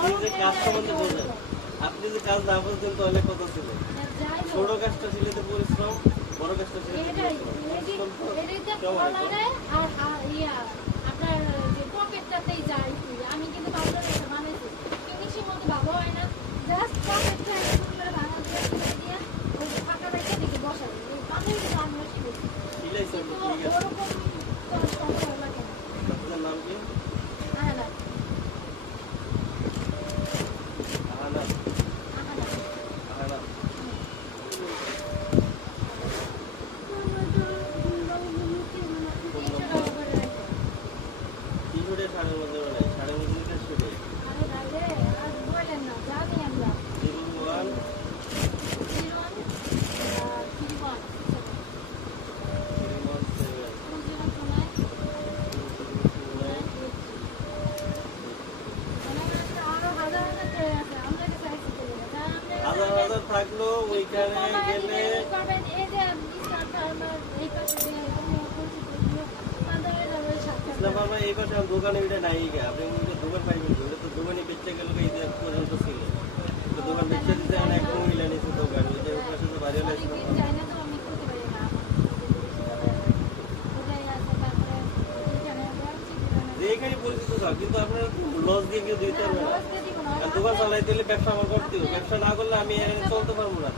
আপনি যে কাজ সম্বন্ধে বললেন, আপনি যে কাজ না বলতেন তো অনেক কথা ছিল। ছোট কাজটা ছিল তো পরিশ্রম, বড় কাজটা ছিল আপনার যে পকেটটাতেই যায় আমি কিন্তু বাজারে বানাইছি ইংলিশের মতো ভালো হয় না জাস্ট পকেটটা সুন্দর ভাঙা দিয়ে ওই ফাঁকা রেখে দিকে বসাই এই পানির আমরা শিখেছি সিলাইছে ঠিক আছে। ওরকম তো সম্ভব লাগে না। আপনার নাম কি? আহানা আহানা। আহানা আহানা। কি ছুটে সাড়ে মধ্যে বেলায়? সাড়ে মধ্যে কাজ ছুটে। আরে ভাইরে আর বলেন না জানি আমরা 01 হাজার হাজার থাকলো ওইখানে গেলে ইসলাম ফার্মা এই পাশে দোকানে ওইটা নাই গে। আপনি ওইটা দোকান পাইবেন ওইটা তো দোকানে বেচতে গেল এই যে পর্যন্ত ছিল তো দোকান বেচতে দিতে এক মহিলা নিয়েছে দোকান ওই যে পাশে তো বাড়ি হলে যেখানে পরিচিত থাক কিন্তু আপনার লস দিয়ে কেউ দিতে পারবে না। আর দোকান চালাইতে হলে ব্যবসা আমার করতে হবে। ব্যবসা না করলে আমি এখানে চলতে পারবো না।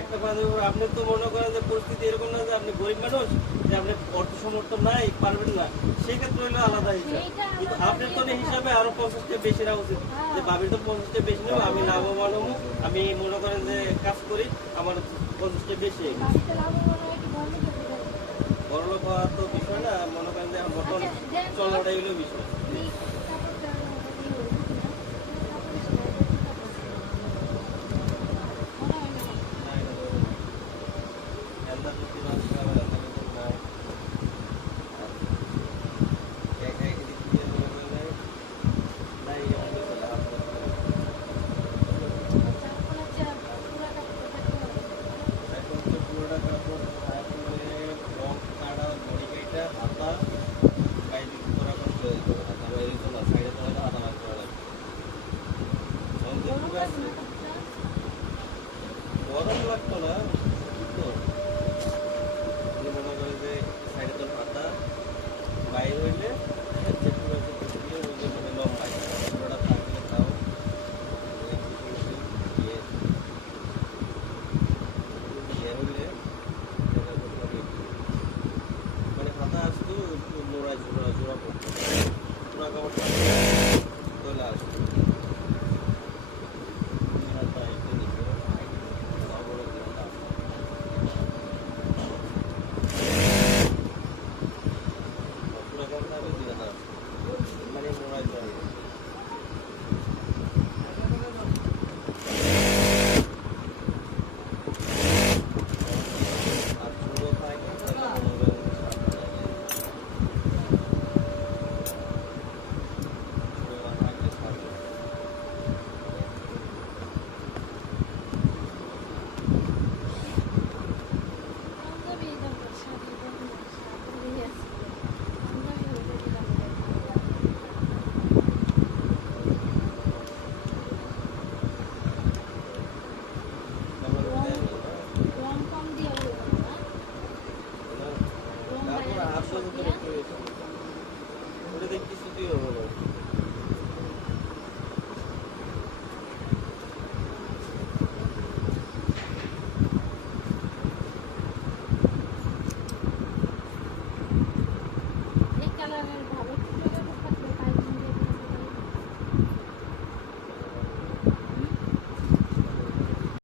একটা বান্ধব আপনি তো মনে করেন যে পরিস্থিতি এরকম না যে আপনি গরিব মানুষ যে আপনি অর্থ সমর্থন নাই পারবেন না সেক্ষেত্রে হইলে আলাদা হিসাব কিন্তু আপনার তো হিসাবে আরো 50টা বেশি নেওয়া উচিত যে ভাবির তো 50টা বেশি নেব আমি লাভবান হবো আমি মনে করেন যে কাজ করি আমার 50টা বেশি বড় লোক হওয়ার তো বিষয় না মনে করেন যে এখন বর্তমান চলাটাই হলো বিষয় এন্দার প্রতি